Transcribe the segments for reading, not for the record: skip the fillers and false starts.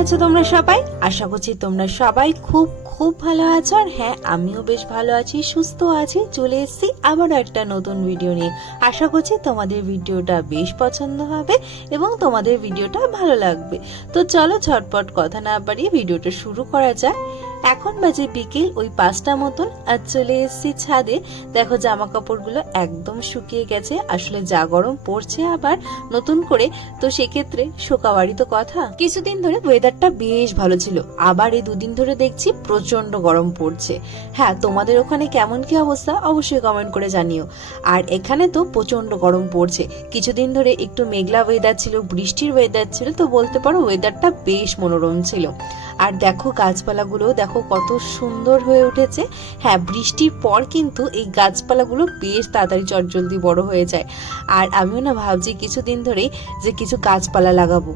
আছো তোমরা সবাই? আশা করছি তোমরা সবাই খুব খুব ভালো আছো। আর হ্যাঁ, আমিও বেশ ভালো আছি, সুস্থ আছি। চলে এসেছি আবারও একটা নতুন ভিডিও নিয়ে। আশা করছি তোমাদের ভিডিওটা বেশ পছন্দ হবে এবং তোমাদের ভিডিওটা ভালো লাগবে। তো চলো ঝটপট কথা না বাড়িয়ে ভিডিওটা শুরু করা যাক। এখন বাজে বিকেল ওই 5টা মতন, আর চলে এসেছি ছাদে। দেখো জামা কাপড়গুলো একদম শুকিয়ে গেছে। আসলে যা গরম পড়ছে আবার নতুন করে, তো সেক্ষেত্রে শোকাবারই তো কথা। কিছুদিন ধরে ওয়েদারটা বেশ ভালো ছিল, আবার এই দুদিন ধরে দেখছি প্রচন্ড গরম পড়ছে। হ্যাঁ, তোমাদের ওখানে কেমন কি অবস্থা অবশ্যই কমেন্ট করে জানিও। আর এখানে তো প্রচন্ড গরম পড়ছে। কিছুদিন ধরে একটু মেঘলা ওয়েদার ছিল, বৃষ্টির ওয়েদার ছিল, তো বলতে পারো ওয়েদারটা বেশ মনোরম ছিল। আর দেখো গাছপালাগুলো দেখো কত সুন্দর হয়ে উঠেছে। হ্যাঁ, বৃষ্টির পর কিন্তু এই গাছপালাগুলো বেশ তাড়াতাড়ি চটজলদি বড় হয়ে যায়। আর আমিও না ভাবছি কিছুদিন ধরেই যে কিছু গাছপালা লাগাবো।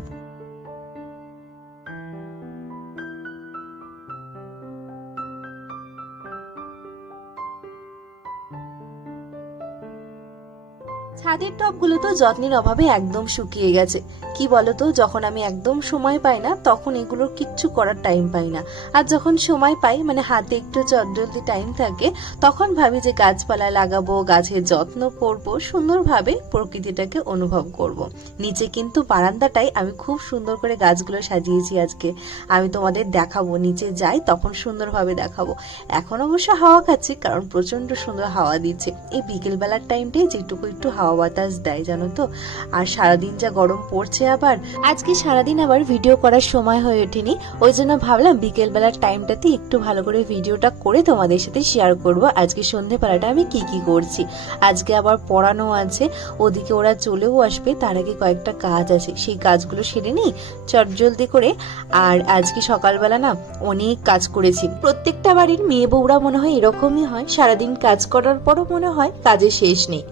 ছাদের টবগুলো তো যত্নের অভাবে একদম শুকিয়ে গেছে। কি বলতো, যখন আমি একদম সময় পাই না তখন এগুলোর কিচ্ছু করার টাইম পাই না। আর যখন সময় পাই, মানে হাতে একটু চটজলদি টাইম থাকে, তখন ভাবি যে গাছপালা লাগাবো, গাছের যত্ন করবো, সুন্দরভাবে প্রকৃতিটাকে অনুভব করব। নিচে কিন্তু বারান্দাটাই আমি খুব সুন্দর করে গাছগুলো সাজিয়েছি আজকে। আমি তোমাদের দেখাবো, নিচে যাই তখন সুন্দরভাবে দেখাবো। এখন অবশ্য হাওয়া খাচ্ছি, কারণ প্রচন্ড সুন্দর হাওয়া দিচ্ছে। এই বিকেল বেলার টাইমটাই যেটুকু একটু হাওয়া বাতাস দেয় জানো তো। আর সারাদিন যা গরম পড়ছে, আবার আজকে সারাদিন আবার ভিডিও করার সময় হয়ে ওঠেনি, ওই জন্য ভাবলাম বিকেল বেলার টাইমটাতে একটু ভালো করে ভিডিওটা করে তোমাদের সাথে শেয়ার করব আজকে সন্ধ্যেবেলাটা আমি কি কি করছি। আজকে আবার পড়ানো আছে, ওদিকে ওরা চলেও আসবে, তার আগে কয়েকটা কাজ আছে, সেই কাজগুলো সেরে নিই চটজলদি করে। আর আজকে সকালবেলা না অনেক কাজ করেছি। প্রত্যেকটা বাড়ির মেয়ে বউরা মনে হয় এরকমই হয়, সারাদিন কাজ করার পরও মনে হয় কাজের শেষ নেই।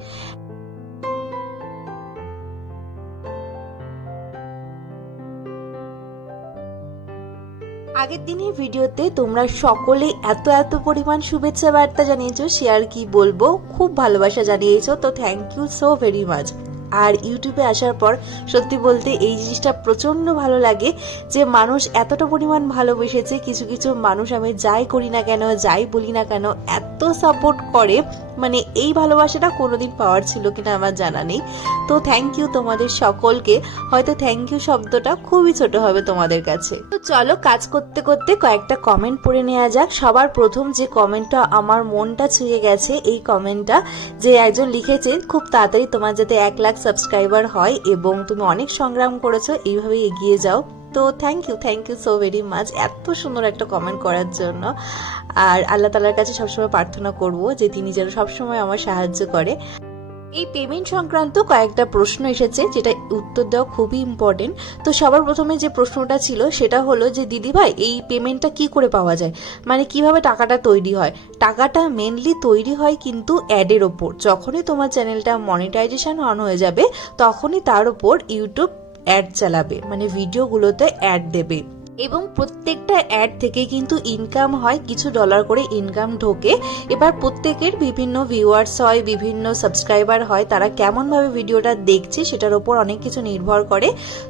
আগের দিনের ভিডিওতে তোমরা সকলে এত এত পরিমাণ শুভেচ্ছা বার্তা জানিয়েছো, সে আর কি বলবো, খুব ভালোবাসা জানিয়েছো, তো thank you so very much. আর ইউটিউবে আসার পর সত্যি বলতে এই জিনিসটা প্রচন্ড ভালো লাগে যে মানুষ এতটা পরিমাণ ভালোবেসেছে। কিছু কিছু মানুষ আমি যাই করি না কেন, যাই বলি না কেন, এত সাপোর্ট করে, মানে এই ভালোবাসাটা কোনোদিন পাওয়ার ছিল কিনা আমার জানা নেই। তো থ্যাংক ইউ তোমাদের সকলকে। হয়তো থ্যাংক ইউ শব্দটা খুবই ছোট হবে তোমাদের কাছে। তো চলো কাজ করতে করতে কয়েকটা কমেন্ট পড়ে নেওয়া যাক। সবার প্রথম যে কমেন্টটা আমার মনটা ছুঁয়ে গেছে, এই কমেন্টটা যে একজন লিখেছে, খুব তাড়াতাড়ি তোমার যাতে 1 লাখ সাবস্ক্রাইবার হয় এবং তুমি অনেক সংগ্রাম করেছো, এইভাবে এগিয়ে যাও। তো thank you so very much এত সুন্দর একটা কমেন্ট করার জন্য। আর আল্লাহ তাআলার কাছে সবসময় প্রার্থনা করব যে তিনি যেন সবসময় আমার সাহায্য করে। এই পেমেন্ট সংক্রান্ত কয়েকটা প্রশ্ন এসেছে, যেটা উত্তর দেওয়া খুবই ইম্পর্টেন্ট। তো সবার প্রথমে যে প্রশ্নটা ছিল সেটা হলো যে দিদি ভাই এই পেমেন্টটা কি করে পাওয়া যায়, মানে কিভাবে টাকাটা তৈরি হয়। টাকাটা মেনলি তৈরি হয় কিন্তু অ্যাডের ওপর। যখনই তোমার চ্যানেলটা মনিটাইজেশন অন হয়ে যাবে তখনই তার উপর ইউটিউব অ্যাড চালাবে, মানে ভিডিওগুলোতে অ্যাড দেবে, এবং প্রত্যেকটা অ্যাড থেকে কিন্তু ইনকাম হয়, কিছু ডলার করে ইনকাম ঢোকে। এবার প্রত্যেকের বিভিন্ন ভিউয়ার্স হয়, বিভিন্ন সাবস্ক্রাইবার হয়, তারা কেমন ভাবে ভিডিওটা দেখছে সেটার উপর অনেক কিছু নির্ভর করে।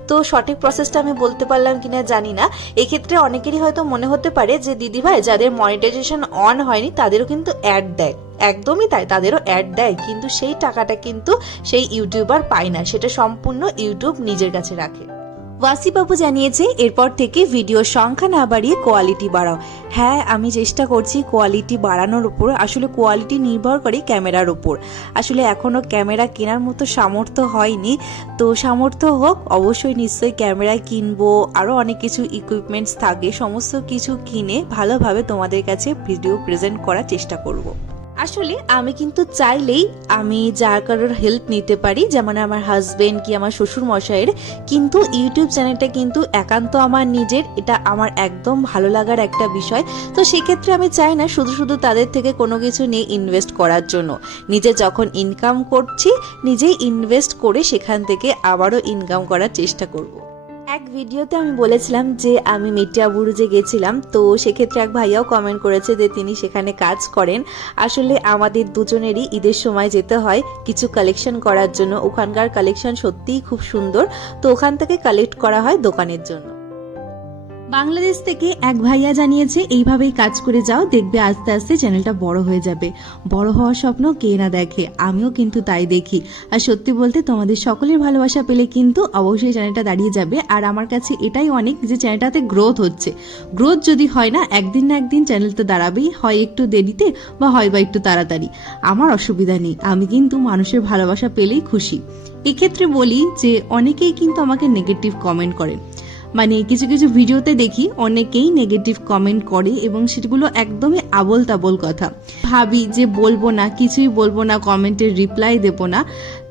তো সঠিক প্রসেসটা আমি বলতে পারলাম কিনা জানি না। এক্ষেত্রে অনেকেরই হয়তো মনে হতে পারে যে দিদি ভাই যাদের মনিটাইজেশন অন হয়নি তাদেরও কিন্তু অ্যাড দেয়। একদমই তাই, তাদেরও অ্যাড দেয়, কিন্তু সেই টাকাটা কিন্তু সেই ইউটিউবার পায় না, সেটা সম্পূর্ণ ইউটিউব নিজের কাছে রাখে। ওয়াসিবাবু জানিয়েছে এরপর থেকে ভিডিওর সংখ্যা না বাড়িয়ে কোয়ালিটি বাড়াও। হ্যাঁ, আমি চেষ্টা করছি কোয়ালিটি বাড়ানোর উপর। আসলে কোয়ালিটি নির্ভর করে ক্যামেরার উপর। আসলে এখনো ক্যামেরা কেনার মতো সামর্থ্য হয়নি, তো সামর্থ্য হোক অবশ্যই নিশ্চয়ই ক্যামেরা কিনবো। আরও অনেক কিছু ইকুইপমেন্টস থাকে, সমস্ত কিছু কিনে ভালোভাবে তোমাদের কাছে ভিডিও প্রেজেন্ট করার চেষ্টা করব। আসলে আমি কিন্তু চাইলেই আমি যার কারোর হেল্প নিতে পারি, যেমন আমার হাজবেন্ড কি আমার শ্বশুর মশাইয়ের, কিন্তু ইউটিউব চ্যানেলটা কিন্তু একান্ত আমার নিজের, এটা আমার একদম ভালো লাগার একটা বিষয়। তো সেক্ষেত্রে আমি চাই না শুধু শুধু তাদের থেকে কোনো কিছু নিয়ে ইনভেস্ট করার জন্য। নিজে যখন ইনকাম করছি নিজেই ইনভেস্ট করে সেখান থেকে আবারও ইনকাম করার চেষ্টা করব। এক ভিডিওতে আমি বলেছিলাম যে আমি মির্জাপুরে গেছিলাম, তো সেক্ষেত্রে এক ভাইয়াও কমেন্ট করেছে যে তিনি সেখানে কাজ করেন। আসলে আমাদের দুজনেরই ঈদের সময় যেতে হয় কিছু কালেকশন করার জন্য। ওখানকার কালেকশন সত্যিই খুব সুন্দর, তো ওখান থেকে কালেক্ট করা হয় দোকানের জন্য। বাংলাদেশ থেকে এক ভাইয়া জানিয়েছে এইভাবেই কাজ করে যাও, দেখবে আস্তে আস্তে চ্যানেলটা বড় হয়ে যাবে। বড় হওয়ার স্বপ্ন কে না দেখে, আমিও কিন্তু তাই দেখি। আর সত্যি বলতে তোমাদের সকলের ভালোবাসা পেলে কিন্তু অবশ্যই চ্যানেলটা দাঁড়িয়ে যাবে। আর আমার কাছে এটাই অনেক যে চ্যানেলটাতে গ্রোথ হচ্ছে। গ্রোথ যদি হয় না একদিন না একদিন চ্যানেল তো দাঁড়াবেই, হয় একটু দেরিতে বা হয় বা একটু তাড়াতাড়ি। আমার অসুবিধা নেই, আমি কিন্তু মানুষের ভালোবাসা পেলেই খুশি। এক্ষেত্রে বলি যে অনেকেই কিন্তু আমাকে নেগেটিভ কমেন্ট করেন, মানে কিছু কিছু ভিডিওতে দেখি অনেকেই নেগেটিভ কমেন্ট করে এবং সেগুলো একদমই আবোল তাবোল কথা। ভাবি যে বলবো না, কিছুই বলবো না, কমেন্টের রিপ্লাই দেবো না।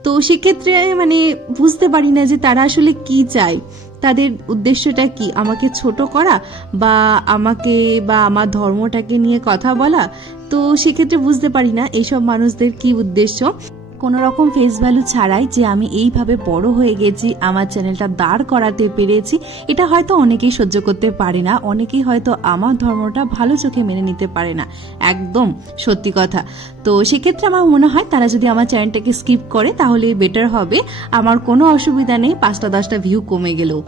তো সেক্ষেত্রে মানে বুঝতে পারি না যে তারা আসলে কি চায়, তাদের উদ্দেশ্যটা কি, আমাকে ছোট করা বা আমাকে বা আমার ধর্মটাকে নিয়ে কথা বলা। তো সেক্ষেত্রে বুঝতে পারি না এইসব মানুষদের কি উদ্দেশ্য। কোনো রকম ফেস ভ্যালু ছাড়াই যে আমি এইভাবে বড় হয়ে গেছি, আমার চ্যানেলটা দাঁড় করাতে পেরেছি, এটা হয়তো অনেকেই সহ্য করতে পারে না, অনেকেই হয়তো আমার ধর্মটা ভালো চোখে মেনে নিতে পারে না, একদম সত্যি কথা। তো সেক্ষেত্রে আমার মনে হয় তারা যদি আমার চ্যানেলটাকে স্কিপ করে তাহলে বেটার হবে। আমার কোনো অসুবিধা নেই 5-10টা ভিউ কমে গেলেও।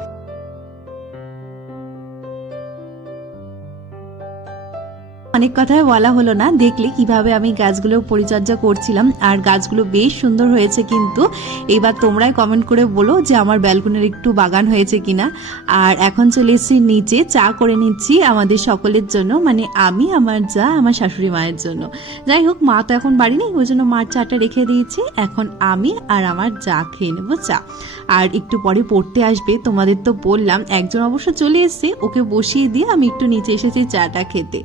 অনেক কথাই বলা হলো না, দেখলে কিভাবে আমি গাছগুলো পরিচর্যা করছিলাম আর গাছগুলো বেশ সুন্দর হয়েছে। কিন্তু এবার তোমরাই কমেন্ট করে বলো যে আমার ব্যালকনির একটু বাগান হয়েছে কিনা। আর এখন চলে এসেছি নিচে, চা করে নিচ্ছি আমাদের সকলের জন্য, মানে আমি, আমার যা, আমার শাশুড়ি মায়ের জন্য। যাই হোক, মা তো এখন বাড়ি নেই, ওই জন্য মার চাটা রেখে দিয়েছি। এখন আমি আর আমার যা খেয়ে নেবো চা। আর একটু পরে পড়তে আসবে, তোমাদের তো বললাম, একজন অবশ্য চলে এসছে, ওকে বসিয়ে দিয়ে আমি একটু নিচে এসেছি চাটা খেতে।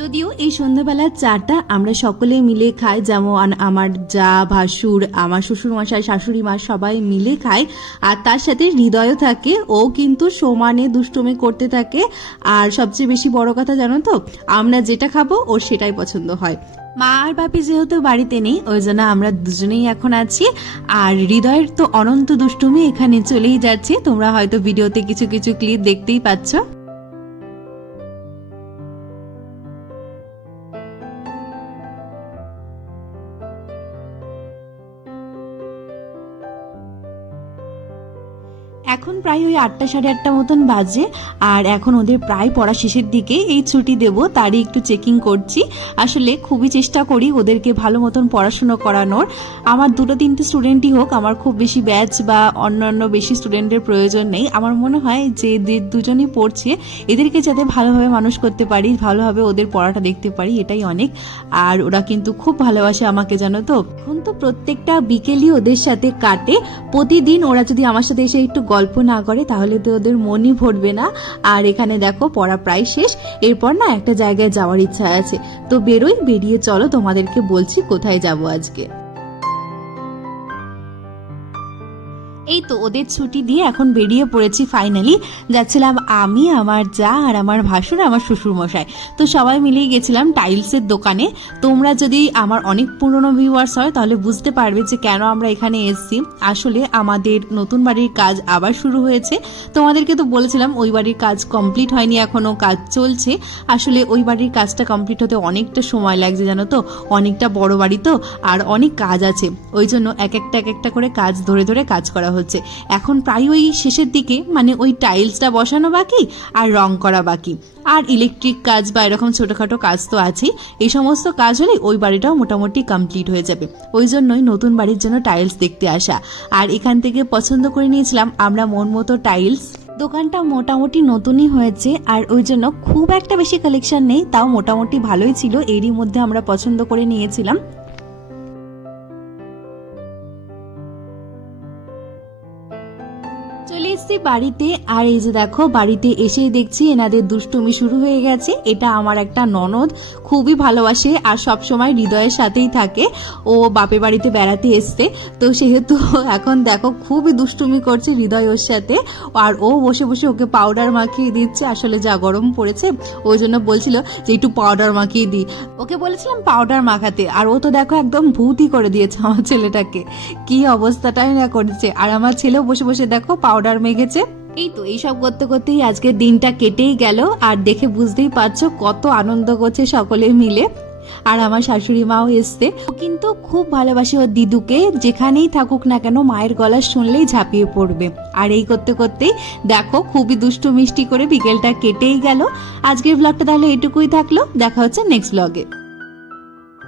যদিও এই সন্ধ্যাবেলার চাটা আমরা সকলে মিলে খাই, যেমন আমার যা, ভাসুর, আমার শ্বশুর মশাই, শাশুড়ি মা সবাই মিলে খায়। আর তার সাথে হৃদয়ও থাকে, ও কিন্তু সমানে দুষ্টুমি করতে থাকে। আর সবচেয়ে বেশি বড় কথা জানো তো, আমরা যেটা খাবো ওর সেটাই পছন্দ হয়। মা আর বাপি যেহেতু বাড়িতে নেই, ওই জন্য আমরা দুজনেই এখন আছি। আর হৃদয়ের তো অনন্ত দুষ্টুমি এখানে চলেই যাচ্ছে, তোমরা হয়তো ভিডিওতে কিছু কিছু ক্লিপ দেখতেই পাচ্ছ। এখন প্রায় ওই 8টা সাড়ে 8টা মতন বাজে। আর এখন ওদের প্রায় পড়া শেষের দিকে, এই ছুটি দেব তারই একটু চেকিং করছি। আসলে খুবই চেষ্টা করি ওদেরকে ভালো মতন পড়াশুনো করানোর। আমার 2-3টে স্টুডেন্টই হোক, আমার খুব বেশি ব্যাচ বা অন্যান্য বেশি স্টুডেন্টের প্রয়োজন নেই। আমার মনে হয় যে দুজনই পড়ছে, এদেরকে যাতে ভালোভাবে মানুষ করতে পারি, ভালোভাবে ওদের পড়াটা দেখতে পারি, এটাই অনেক। আর ওরা কিন্তু খুব ভালোবাসে আমাকে, জানো তো। এখন তো প্রত্যেকটা বিকেলই ওদের সাথে কাটে। প্রতিদিন ওরা যদি আমার সাথে এসে একটু গল্প না করে তাহলে তো ওদের মনই ভরবে না। আর এখানে দেখো পড়া প্রায় শেষ, এরপর না একটা জায়গায় যাওয়ার ইচ্ছা আছে, তো বেরিয়ে চলো, তোমাদেরকে বলছি কোথায় যাব আজকে। এই তো ওদের ছুটি দিয়ে এখন বেরিয়ে পড়েছি ফাইনালি। যাচ্ছিলাম আমি, আমার যা আর আমার ভাসুর, আমার শ্বশুর মশাই। তো সবাই মিলেই গেছিলাম টাইলসের দোকানে। তোমরা যদি আমার অনেক পুরনো ভিউয়ার্স হয় তাহলে বুঝতে পারবে যে কেন আমরা এখানে এসেছি। আসলে আমাদের নতুন বাড়ির কাজ আবার শুরু হয়েছে। তোমাদেরকে তো বলেছিলাম ওই বাড়ির কাজ কমপ্লিট হয়নি, এখনো কাজ চলছে। আসলে ওই বাড়ির কাজটা কমপ্লিট হতে অনেকটা সময় লাগছে, জানো তো, অনেকটা বড় বাড়ি তো, আর অনেক কাজ আছে। ওই জন্য এক একটা করে কাজ ধরে ধরে কাজ করা হচ্ছে। এখন প্রায় ওই শেষের দিকে, মানে ওই টাইলসটা বসানো বাকি আর রং করা বাকি, আর ইলেকট্রিক কাজ বা এরকম ছোটখাটো কাজ তো আছেই। এই সমস্ত কাজ হলে ওই বাড়িটাও মোটামুটি কমপ্লিট হয়ে যাবে। ওই জন্যই নতুন বাড়ির জন্য টাইলস দেখতে আসা। আর এখান থেকে পছন্দ করে নিয়েছিলাম আমরা মন মতো টাইলস। দোকানটা মোটামুটি নতুনই হয়েছে, আর ওই জন্য খুব একটা বেশি কালেকশন নেই, তাও মোটামুটি ভালোই ছিল। এরই মধ্যে আমরা পছন্দ করে নিয়েছিলাম। চলে এসেছি বাড়িতে। আর এই যে দেখো, বাড়িতে এসেই দেখছি এনাদের দুষ্টুমি শুরু হয়ে গেছে। এটা আমার একটা ননদ, খুবই ভালোবাসে আর সব সময় হৃদয়ের সাথেই থাকে। ও বাপের বাড়িতে বেড়াতে এসছে, তো সেহেতু এখন দেখো খুবই দুষ্টুমি করছে হৃদয় ওর সাথে। আর ও বসে বসে ওকে পাউডার মাখিয়ে দিচ্ছে। আসলে যা গরম পড়েছে ওই জন্য বলছিল যে একটু পাউডার মাখিয়ে দিই। ওকে বলেছিলাম পাউডার মাখাতে, আর ও তো দেখো একদম ভূতই করে দিয়েছে আমার ছেলেটাকে, কি অবস্থাটাই না করেছে। আর আমার ছেলেও বসে বসে দেখো পাউডার মেখেছে। এই তো এইসব করতে করতেই আজকে দিনটা কেটেই গেল। আর দেখে বুঝতেই পারছো কত আনন্দ করছে সকলে মিলে। আর আমার শাশুড়ি মাও এসছে। ও কিন্তু খুব ভালোবাসে ওর দিদুকে, যেখানেই থাকুক না কেন মায়ের গলা শুনলেই ঝাঁপিয়ে পড়বে। আর এই করতে করতেই দেখো খুবই দুষ্টু মিষ্টি করে বিকেলটা কেটেই গেল। আজকের ব্লগটা তাহলে এটুকুই থাকলো, দেখা হচ্ছে নেক্সট ব্লগে।